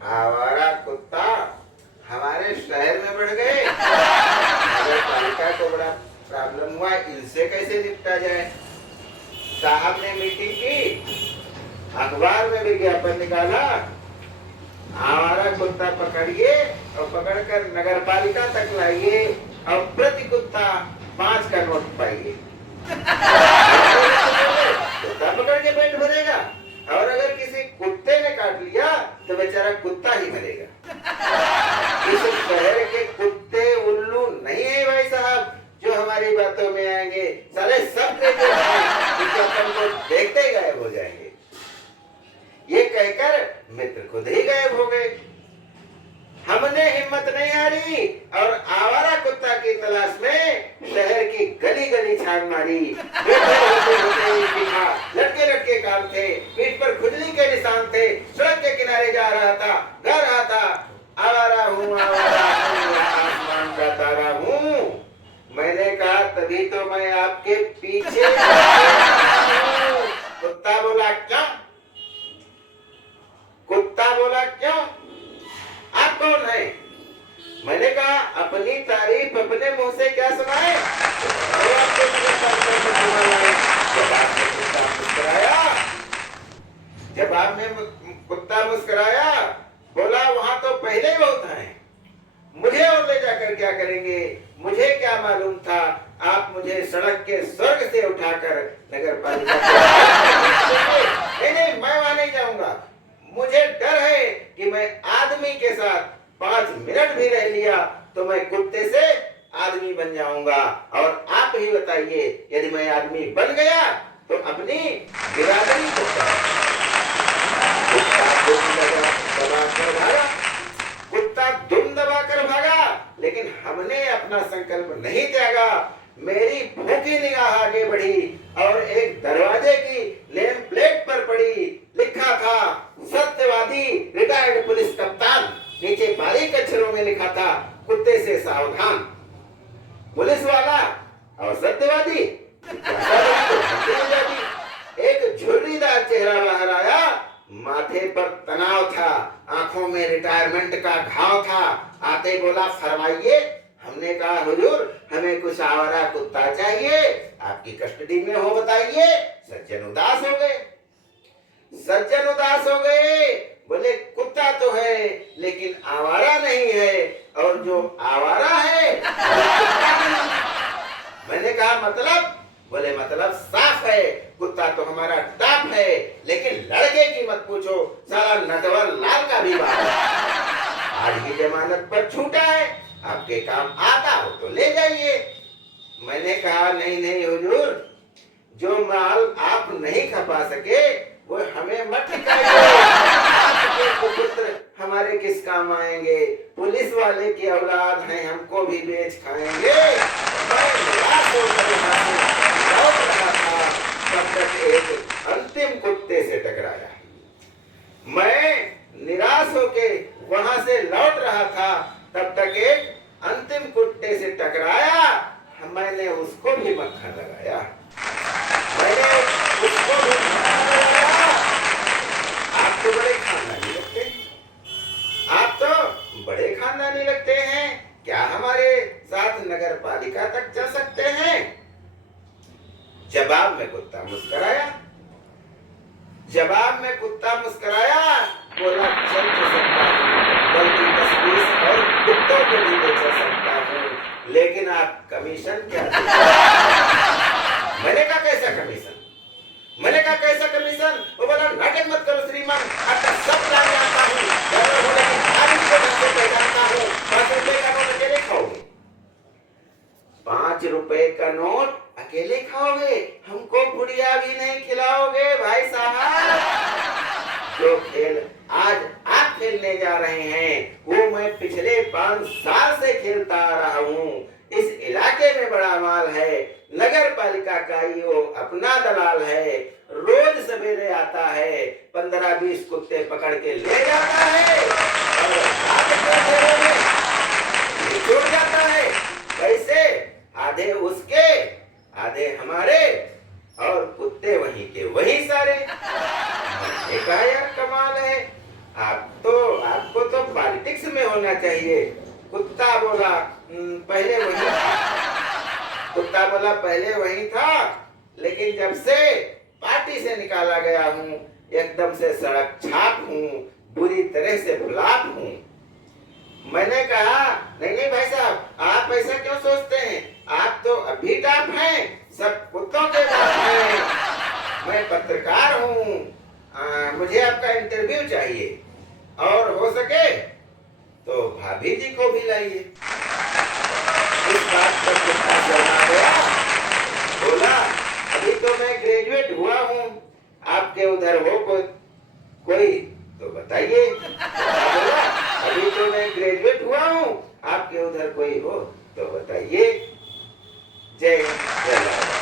आवारा कुत्ता हमारे शहर में बढ़ गए। नगर पालिका को बड़ा प्रॉब्लम हुआ, इनसे कैसे निपटा जाए। साहब ने मीटिंग की, अखबार में विज्ञापन निकाला, आवारा कुत्ता पकड़िए और पकड़कर नगर पालिका तक लाइए और प्रति कुत्ता 5 का नोट पाइए। कुत्ता पकड़ के पेट भरेगा, और अगर किसी कुत्ते ने काट लिया तो बेचारा कुत्ता ही मरेगा। इस शहर के कुत्ते उल्लू नहीं है भाई साहब जो हमारी बातों में आएंगे। साले सब विज्ञापन को देखते ही गायब हो जाएंगे। ये कहकर मित्र खुद ही गायब हो गए। हमने हिम्मत नहीं हारी और आवारा कुत्ता की तलाश में शहर की गली गली छान मारी। लटके लटके काम थे, पीठ पर खुजली के निशान थे, सड़क के किनारे जा रहा था, गा रहा था, आवारा हूँ आसमान का तारा हूँ। मैंने कहा तभी तो मैं आपके पीछे हूँ। कुत्ता बोला क्यों? कुत्ता बोला क्यों? आप कौन है? मैंने कहा अपनी तारीफ अपने मुंह से क्या सुनाए। जवाब में कुत्ता मुस्कुराया, बोला वहां तो पहले ही बहुत हैं, मुझे और ले जाकर क्या करेंगे। मुझे क्या मालूम था आप मुझे सड़क के स्वर्ग से उठाकर नगर पालिका नहीं, मैं वहां नहीं जाऊंगा। मुझे डर है कि मैं आदमी के साथ 5 मिनट भी रह लिया तो मैं कुत्ते से आदमी बन जाऊंगा। और आप ही बताइए, यदि मैं आदमी बन गया तो अपनी बिरादरी को कुत्ता दुम दबा कर भागा, लेकिन हमने अपना संकल्प नहीं त्यागा। मेरी भूखी निगाह आगे बढ़ी और एक दरवाजे की नेम प्लेट पर पड़ी, लिखा था सत्यवादी रिटायर्ड पुलिस कप्तान। नीचे बारीक अक्षरों में लिखा था कुत्ते से सावधान। पुलिस वाला और सत्यवादी, एक झुर्रीदार चेहरा बाहर आया, माथे पर तनाव था, आंखों में रिटायरमेंट का घाव था। आते बोला फरमाइए। हमने कहा हुजूर हमें कुछ आवारा कुत्ता चाहिए, आपकी कस्टडी में हो बताइए। सज्जन उदास हो गए, सज्जन उदास हो गए। बोले कुत्ता तो है लेकिन आवारा नहीं है, और जो आवारा है मैंने कहा मतलब? बोले मतलब साफ है, कुत्ता तो हमारा टाप है, लेकिन लड़के की मत पूछो, साला नटवर लाल का भी बाप है। आज ही जमानत पर छूटा है, आपके काम आता हो तो ले जाइए। मैंने कहा नहीं नहीं हुजूर, जो माल आप नहीं खपा सके वो हमें मत खिलाइए। आपके पुत्र हमारे किस काम आएंगे? पुलिस वाले की औलाद हैं, हमको भी बेच खाएंगे। मैं निराश होकर यहाँ से लौट रहा था, तब तक एक अंतिम कुत्ते से टकराया। मैं निराश होके वहां से लौट रहा था, तब तक एक अंतिम कुत्ते से टकराया। मैंने उसको भी मक्खन लगाया, मैंने उसको भी मक्खन लगाया। आप तो बड़े खानदानी लगते हैं, आप तो बड़े खानदानी लगते हैं, क्या हमारे साथ नगर पालिका तक जा सकते हैं? जवाब में कुत्ता मुस्कुराया, जवाब में कुत्ता मुस्कुराया, बोला चल तो सकता हूँ, बल्कि 10-20 और कुत्तों को भी ले चल सकता हूँ, लेकिन आप कमीशन क्या देंगे? मैंने कहा कैसा कमीशन? मैंने कहा कैसा कमीशन? वो बोला नाटक मत करो श्रीमान, आपका सब प्लान जानता हूँ, आदमी को ढंग से पहचानता हूँ। 5 रुपए का नोट अकेले खाओगे? 5 रुपए का नोट अकेले खाओगे? हमको बुढ़िया भी नहीं खिलाओगे भाई साहब। जो खेल आज आप खेलने जा रहे हैं वो मैं पिछले 5 साल से खेलता आ रहा हूँ। इस इलाके में बड़ा माल है, नगर पालिका का ही वो अपना दलाल है, रोज सवेरे आता है, 15-20 कुत्ते पकड़ के ले जाता है और रात के अंधेरे में छोड़ जाता है। कैसे? आधे उसके आधे हमारे, और कुत्ते वहीं के वहीं सारे। मैंने कहा यार कमाल है, आप तो आपको होना चाहिए। कुत्ता बोला पहले वही था। कुत्ता बोला पहले वही था, लेकिन जब से पार्टी से निकाला गया हूँ, एकदम से सड़क छाप हूँ, बुरी तरह से फ्लॉप हूँ। मैंने कहा नहीं नहीं भाई साहब, आप ऐसा क्यों सोचते हैं? आप तो अभी टॉप हैं, सब कुत्तों के बाप हैं। मैं पत्रकार हूँ, मुझे आपका इंटरव्यू चाहिए, और हो सके तो भाभी जी को भी लाइए। इस बात पर कुत्ता शर्मा गया, बोला अभी तो मैं ग्रेजुएट हुआ हूँ, आपके उधर हो कोई तो बताइए। बोला अभी तो मैं ग्रेजुएट हुआ हूँ, आपके उधर कोई हो तो बताइए। जय हिंद, जय भारत।